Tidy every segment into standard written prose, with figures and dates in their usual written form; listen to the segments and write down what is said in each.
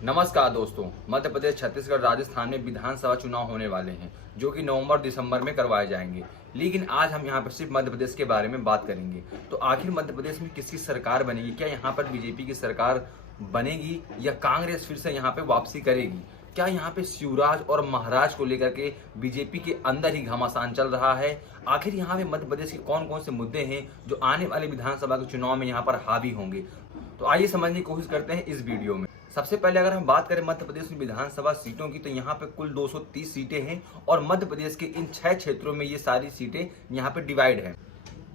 नमस्कार दोस्तों। मध्य प्रदेश, छत्तीसगढ़, राजस्थान में विधानसभा चुनाव होने वाले हैं जो कि नवंबर दिसंबर में करवाए जाएंगे। लेकिन आज हम यहाँ पर सिर्फ मध्य प्रदेश के बारे में बात करेंगे। तो आखिर मध्य प्रदेश में किसकी सरकार बनेगी? क्या यहाँ पर बीजेपी की सरकार बनेगी या कांग्रेस फिर से यहाँ पे वापसी करेगी? क्या यहाँ पे शिवराज और महाराज को लेकर के बीजेपी के अंदर ही घमासान चल रहा है? आखिर यहाँ पे मध्य प्रदेश के कौन कौन से मुद्दे हैं जो आने वाले विधानसभा के चुनाव में यहाँ पर हावी होंगे? तो आइए समझने की कोशिश करते हैं इस वीडियो में। सबसे पहले अगर हम बात करें मध्य प्रदेश में विधानसभा सीटों की, तो यहाँ पे कुल 230 सीटें हैं और मध्य प्रदेश के इन 6 क्षेत्रों में ये सारी सीटें यहाँ पे डिवाइड है।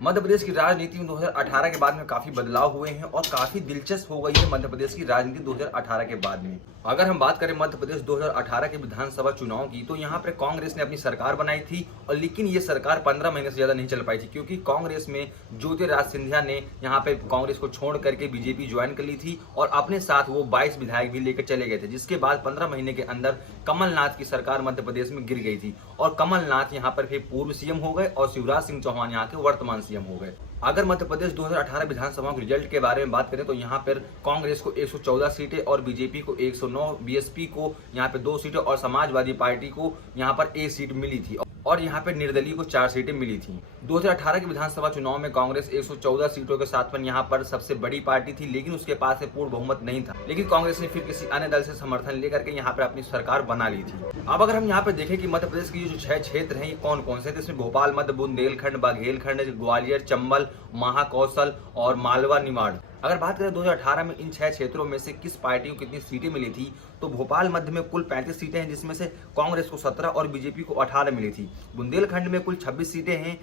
मध्य प्रदेश की राजनीति में 2018 के बाद में काफी बदलाव हुए हैं और काफी दिलचस्प हो गई है मध्य प्रदेश की राजनीति 2018 के बाद में। अगर हम बात करें मध्य प्रदेश 2018 के विधानसभा चुनाव की, तो यहाँ पर कांग्रेस ने अपनी सरकार बनाई थी और लेकिन ये सरकार 15 महीने से ज्यादा नहीं चल पाई थी, क्योंकि कांग्रेस में ज्योतिरादित्य सिंधिया ने यहाँ पे कांग्रेस को छोड़ करके बीजेपी ज्वाइन कर ली थी और अपने साथ वो 22 विधायक भी लेकर चले गए थे, जिसके बाद 15 महीने के अंदर कमलनाथ की सरकार मध्य प्रदेश में गिर गई थी और कमलनाथ यहाँ पर फिर पूर्व सीएम हो गए और शिवराज सिंह चौहान यहाँ के वर्तमान सीएम हो गए। अगर मध्य प्रदेश 2018 विधानसभा के रिजल्ट के बारे में बात करें, तो यहाँ पर कांग्रेस को 114 सीटें और बीजेपी को 109, बीएसपी को यहाँ पे 2 सीटें और समाजवादी पार्टी को यहाँ पर 1 सीट मिली थी और यहाँ पे निर्दलीय को 4 सीटें मिली थी। 2018 के विधानसभा चुनाव में कांग्रेस 114 सीटों के साथ में यहाँ पर सबसे बड़ी पार्टी थी, लेकिन उसके पास से पूर्ण बहुमत नहीं था। लेकिन कांग्रेस ने फिर किसी अन्य दल से समर्थन लेकर के यहाँ पर अपनी सरकार बना ली थी। अब अगर हम यहाँ पर देखें कि मध्य प्रदेश की जो 6 क्षेत्र हैं ये कौन कौन से, इसमें भोपाल मध्य, बुंदेलखंड, बघेलखंड, ग्वालियर, चंबल, महाकौशल और मालवा निमाड़। अगर बात करें 2018 में इन 6 क्षेत्रों में से किस पार्टी को कितनी सीटें मिली थी, तो भोपाल मध्य में कुल 35 सीटें हैं, जिसमें से कांग्रेस को 17 और बीजेपी को 18 मिली थी। बुंदेलखंड में कुल 26 सीटें हैं,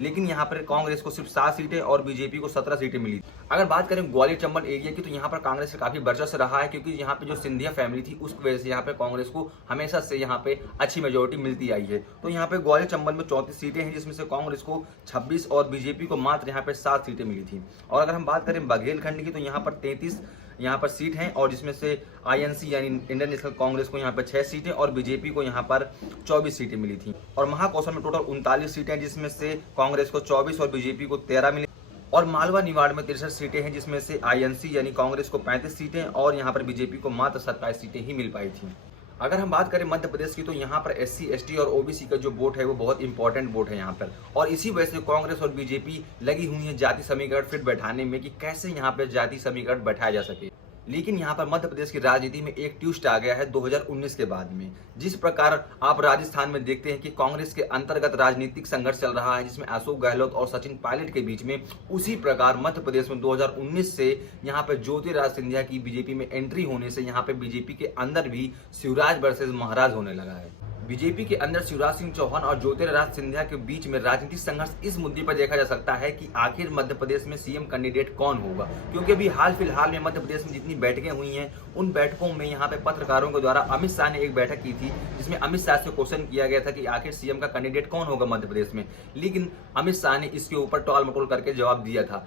लेकिन यहाँ पर कांग्रेस को सिर्फ 7 सीटें और बीजेपी को 17 सीटें मिली। अगर बात करें ग्वालियर चंबल एरिया की, तो यहाँ पर कांग्रेस से काफी वर्चस्व रहा है, क्योंकि यहाँ पे जो सिंधिया फैमिली थी उस वजह से यहाँ पे कांग्रेस को हमेशा से यहाँ पे अच्छी मेजोरिटी मिलती आई है। तो यहाँ पे ग्वालियर चंबल में 34 सीटें हैं, जिसमें से कांग्रेस को 26 और बीजेपी को मात्र यहाँ पे 7 सीटें मिली थी। और अगर हम बात करें बघेलखंड की, तो यहाँ पर 33 यहाँ पर सीट हैं और जिसमें से आईएनसी यानी इंडियन नेशनल कांग्रेस को यहाँ पर 6 सीटें और बीजेपी को यहाँ पर 24 सीटें मिली थी। और महाकौशल में टोटल 39 सीटें, जिसमें से कांग्रेस को 24 और बीजेपी को 13 मिली। और मालवा निमाड़ में 63 सीटें हैं, जिसमें से आईएनसी यानी कांग्रेस को 35 सीटें और यहाँ पर बीजेपी को मात्र 27 सीटें ही मिल पाई थी। अगर हम बात करें मध्य प्रदेश की, तो यहाँ पर एससी, एसटी और ओबीसी का जो वोट है वो बहुत इंपॉर्टेंट वोट है यहाँ पर, और इसी वजह से कांग्रेस और बीजेपी लगी हुई है जाति समीकरण फिर बैठाने में कि कैसे यहाँ पर जाति समीकरण बैठाया जा सके। लेकिन यहाँ पर मध्य प्रदेश की राजनीति में एक ट्विस्ट आ गया है 2019 के बाद में। जिस प्रकार आप राजस्थान में देखते हैं कि कांग्रेस के अंतर्गत राजनीतिक संघर्ष चल रहा है, जिसमें अशोक गहलोत और सचिन पायलट के बीच में, उसी प्रकार मध्य प्रदेश में 2019 से यहाँ पर ज्योतिरादित्य सिंधिया की बीजेपी में एंट्री होने से यहाँ पे बीजेपी के अंदर भी शिवराज वर्सेस महाराज होने लगा है। बीजेपी के अंदर शिवराज सिंह चौहान और ज्योतिरादित्य सिंधिया के बीच में राजनीतिक संघर्ष इस मुद्दे पर देखा जा सकता है कि आखिर मध्य प्रदेश में सीएम कैंडिडेट कौन होगा, क्योंकि अभी हाल फिलहाल में मध्य प्रदेश में जितनी बैठकें हुई हैं उन बैठकों में यहाँ पे पत्रकारों के द्वारा अमित शाह ने एक बैठक की थी, जिसमें अमित शाह से क्वेश्चन किया गया था कि आखिर सीएम का कैंडिडेट कौन होगा मध्य प्रदेश में, लेकिन अमित शाह ने इसके ऊपर टॉल मटोल करके जवाब दिया था।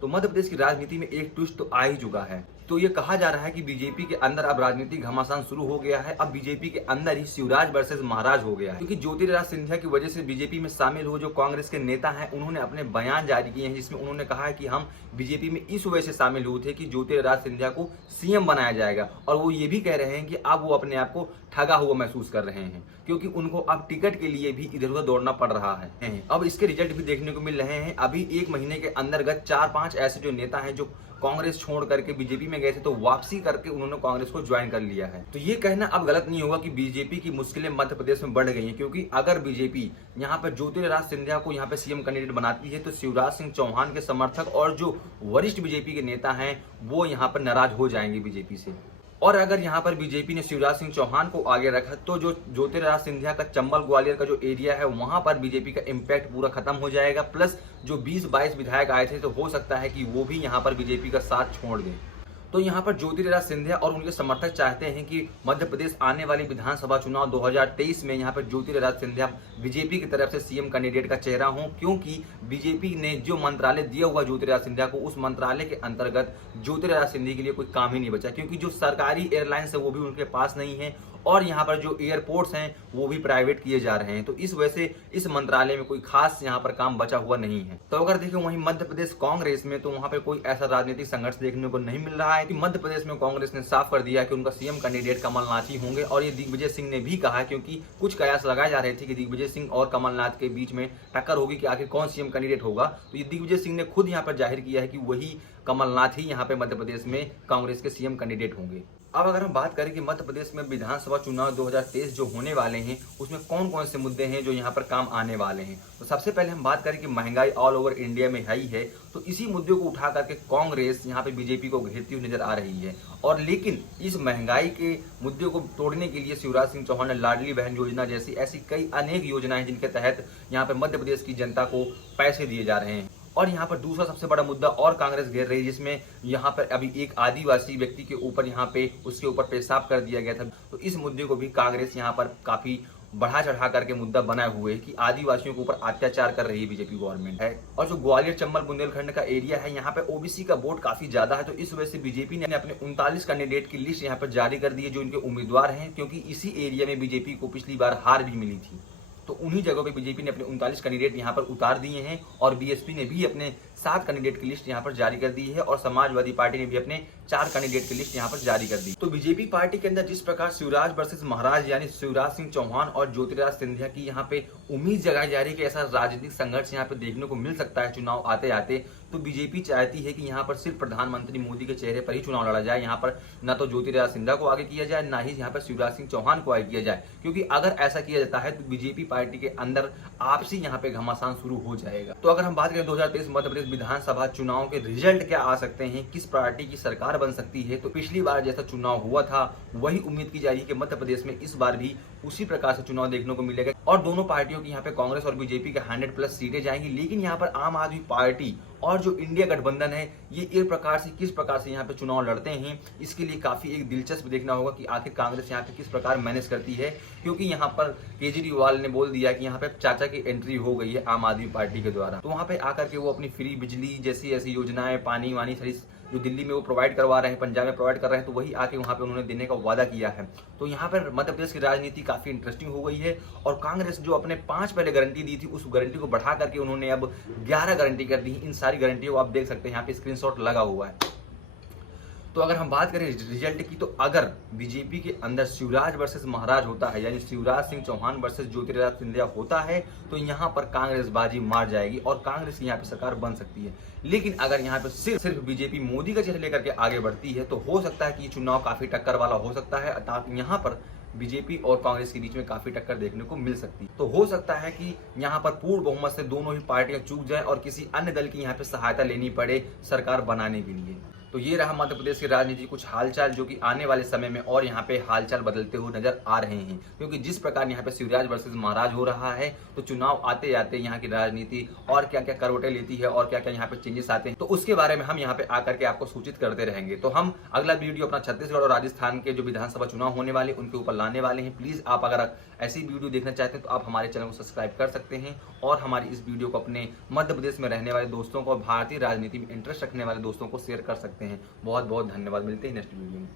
तो मध्य प्रदेश की राजनीति में एक ट्विस्ट तो आ ही चुका है। तो ये कहा जा रहा है कि बीजेपी के अंदर अब राजनीतिक घमासान शुरू हो गया है। अब बीजेपी के अंदर ही शिवराज वर्सेस महाराज हो गया है, क्योंकि ज्योतिरादित्य सिंधिया की वजह से बीजेपी में शामिल हुए जो कांग्रेस के नेता हैं उन्होंने अपने बयान जारी किए हैं, जिसमें उन्होंने कहा है कि हम बीजेपी में इस वजह से शामिल हुए थे कि ज्योतिरादित्य सिंधिया को सीएम बनाया जाएगा। और वो ये भी कह रहे हैं कि अब वो अपने आप को ठगा हुआ महसूस कर रहे हैं, क्योंकि उनको अब टिकट के लिए भी इधर उधर दौड़ना पड़ रहा है। अब इसके रिजल्ट भी देखने को मिल रहे हैं। अभी 1 महीने के अंतर्गत 4-5 ऐसे जो नेता हैं जो कांग्रेस छोड़ करके बीजेपी में गए थे, तो वापसी करके उन्होंने कांग्रेस को ज्वाइन कर लिया है। तो ये कहना अब गलत नहीं होगा कि बीजेपी की मुश्किलें मध्य प्रदेश में बढ़ गई हैं, क्योंकि अगर बीजेपी यहाँ पर ज्योतिरादित्य सिंधिया को यहाँ पे सीएम कैंडिडेट बनाती है, तो शिवराज सिंह चौहान के समर्थक और जो वरिष्ठ बीजेपी के नेता हैं वो यहाँ पर नाराज हो जाएंगे बीजेपी से। और अगर यहाँ पर बीजेपी ने शिवराज सिंह चौहान को आगे रखा, तो जो ज्योतिरादित्य सिंधिया का चंबल ग्वालियर का जो एरिया है वहां पर बीजेपी का इम्पैक्ट पूरा खत्म हो जाएगा। प्लस जो 20-22 विधायक आए थे, तो हो सकता है कि वो भी यहाँ पर बीजेपी का साथ छोड़ दें। तो यहाँ पर ज्योतिरादित्य सिंधिया और उनके समर्थक चाहते हैं कि मध्य प्रदेश आने वाले विधानसभा चुनाव 2023 में यहाँ पर ज्योतिरादित्य सिंधिया बीजेपी की तरफ से सीएम कैंडिडेट का चेहरा हो, क्योंकि बीजेपी ने जो मंत्रालय दिया हुआ ज्योतिरादित्य सिंधिया को, उस मंत्रालय के अंतर्गत ज्योतिरादित्य सिंधिया के लिए कोई काम ही नहीं बचा, क्योंकि जो सरकारी एयरलाइंस है वो भी उनके पास नहीं है और यहाँ पर जो एयरपोर्ट्स हैं वो भी प्राइवेट किए जा रहे हैं। तो इस वजह से इस मंत्रालय में कोई खास यहाँ पर काम बचा हुआ नहीं है। तो अगर देखें वहीं मध्य प्रदेश कांग्रेस में, तो वहां पे कोई ऐसा राजनीतिक संघर्ष देखने को नहीं मिल रहा है कि मध्य प्रदेश में कांग्रेस ने साफ कर दिया कि उनका सीएम कैंडिडेट कमलनाथ ही होंगे। और ये दिग्विजय सिंह ने भी कहा, क्योंकि कुछ कयास लगाए जा रहे थे कि दिग्विजय सिंह और कमलनाथ के बीच में टक्कर होगी कि आखिर कौन सीएम कैंडिडेट होगा। तो ये दिग्विजय सिंह ने खुद यहाँ पर जाहिर किया है कि वही कमलनाथ ही यहाँ पे मध्य प्रदेश में कांग्रेस के सीएम कैंडिडेट होंगे। अब अगर हम बात करें कि मध्य प्रदेश में विधानसभा चुनाव 2023 जो होने वाले हैं उसमें कौन कौन से मुद्दे हैं जो यहाँ पर काम आने वाले हैं, तो सबसे पहले हम बात करें कि महंगाई ऑल ओवर इंडिया में हाई है। तो इसी मुद्दे को उठा करके कांग्रेस यहाँ पे बीजेपी को घेरती हुई नजर आ रही है। और लेकिन इस महंगाई के मुद्दे को तोड़ने के लिए शिवराज सिंह चौहान ने लाडली बहन योजना जैसी ऐसी कई अनेक योजनाएं जिनके तहत यहाँ पे मध्य प्रदेश की जनता को पैसे दिए जा रहे हैं। और यहाँ पर दूसरा सबसे बड़ा मुद्दा और कांग्रेस घेर रही है, जिसमें यहाँ पर अभी एक आदिवासी व्यक्ति के ऊपर यहाँ पे उसके ऊपर पेशाब कर दिया गया था। तो इस मुद्दे को भी कांग्रेस यहाँ पर काफी बढ़ा चढ़ा करके मुद्दा बनाए हुए है कि आदिवासियों के ऊपर अत्याचार कर रही है बीजेपी गवर्नमेंट है। और जो ग्वालियर चंबल बुंदेलखंड का एरिया है यहाँ पे ओबीसी का वोट काफी ज्यादा है। तो इस वजह से बीजेपी ने अपने 39 कैंडिडेट की लिस्ट यहाँ पर जारी कर दी है जो इनके उम्मीदवार हैं, क्योंकि इसी एरिया में बीजेपी को पिछली बार हार भी मिली थी। तो उन्हीं जगहों पे बीजेपी ने अपने 39 कैंडिडेट यहाँ पर उतार दिए हैं और बीएसपी ने भी अपने 7 कैंडिडेट की लिस्ट यहाँ पर जारी कर दी है और समाजवादी पार्टी ने भी अपने 4 कैंडिडेट की लिस्ट यहाँ पर जारी कर दी। तो बीजेपी पार्टी के अंदर जिस प्रकार शिवराज वर्सेस महाराज यानी शिवराज सिंह चौहान और ज्योतिरादित्य सिंधिया की यहाँ पे उम्मीद जगाई जा रही है कि ऐसा राजनीतिक संघर्ष यहाँ पे देखने को मिल सकता है चुनाव आते आते, तो बीजेपी चाहती है कि यहाँ पर सिर्फ प्रधानमंत्री मोदी के चेहरे पर ही चुनाव लड़ा जाए। यहाँ पर न तो ज्योतिरादित्य सिंधिया को आगे किया जाए, ना ही यहाँ पर शिवराज सिंह चौहान को आगे किया जाए, क्योंकि अगर ऐसा किया जाता है तो बीजेपी पार्टी के अंदर आपसी यहाँ पे घमासान शुरू हो जाएगा। तो अगर हम बात करें 2023 मध्य प्रदेश विधानसभा चुनाव के रिजल्ट क्या आ सकते हैं, किस पार्टी की सरकार बन सकती है, तो पिछली बार जैसा चुनाव हुआ था वही उम्मीद की जा रही है कि मध्य प्रदेश में इस बार भी उसी प्रकार से चुनाव देखने को मिलेगा और दोनों पार्टियों की यहाँ पे कांग्रेस और बीजेपी के 100+ सीटें जाएंगी। लेकिन यहाँ पर आम आदमी पार्टी और जो इंडिया गठबंधन है ये एक प्रकार से किस प्रकार से यहाँ पे चुनाव लड़ते हैं, इसके लिए काफी एक दिलचस्प देखना होगा कि आखिर कांग्रेस यहाँ पे किस प्रकार मैनेज करती है। क्योंकि यहाँ पर केजरीवाल ने बोल दिया कि यहाँ पे चाचा की एंट्री हो गई है आम आदमी पार्टी के द्वारा, तो वहाँ पे आकर के वो अपनी फ्री बिजली जैसी ऐसी योजनाएं, पानी वानी सारी जो दिल्ली में वो प्रोवाइड करवा रहे हैं, पंजाब में प्रोवाइड कर रहे हैं, तो वही आके वहाँ पे उन्होंने देने का वादा किया है। तो यहाँ पर मध्य प्रदेश की राजनीति काफी इंटरेस्टिंग हो गई है और कांग्रेस जो अपने 5 पहले गारंटी दी थी उस गारंटी को बढ़ा करके उन्होंने अब 11 गारंटी कर दी। इन सारी गारंटियों को आप देख सकते हैं, यहाँ पे स्क्रीनशॉट लगा हुआ है। तो अगर हम बात करें रिजल्ट की, तो अगर बीजेपी के अंदर शिवराज वर्सेस महाराज होता है यानी शिवराज सिंह चौहान वर्सेस ज्योतिरादित्य सिंधिया होता है तो यहाँ पर कांग्रेस बाजी मार जाएगी और कांग्रेस की यहाँ पे सरकार बन सकती है। लेकिन अगर यहाँ पे सिर्फ बीजेपी मोदी का चेहरा लेकर के आगे बढ़ती है तो हो सकता है कि चुनाव काफी टक्कर वाला हो सकता है, अर्थात यहाँ पर बीजेपी और कांग्रेस के बीच में काफी टक्कर देखने को मिल सकती है। तो हो सकता है कि यहाँ पर पूर्ण बहुमत से दोनों ही पार्टियां चूक जाएं और किसी अन्य दल की यहाँ पे सहायता लेनी पड़े सरकार बनाने के लिए। तो ये रहा मध्य प्रदेश की राजनीति कुछ हालचाल जो कि आने वाले समय में और यहाँ पे हालचाल बदलते हुए नजर आ रहे हैं, क्योंकि जिस प्रकार यहाँ पे शिवराज वर्सेस महाराज हो रहा है तो चुनाव आते आते यहाँ की राजनीति और क्या क्या करवटें लेती है और क्या क्या यहाँ पे चेंजेस आते हैं, तो उसके बारे में हम यहाँ पे आकर के आपको सूचित करते रहेंगे। तो हम अगला वीडियो अपना छत्तीसगढ़ और राजस्थान के जो विधानसभा चुनाव होने वाले उनके ऊपर लाने वाले हैं। प्लीज आप अगर ऐसी वीडियो देखना चाहते हैं तो आप हमारे चैनल को सब्सक्राइब कर सकते हैं और हमारी इस वीडियो को अपने मध्य प्रदेश में रहने वाले दोस्तों को और भारतीय राजनीति में इंटरेस्ट रखने वाले दोस्तों को शेयर कर सकते हैं। बहुत बहुत धन्यवाद, मिलते हैं नेक्स्ट वीडियो में।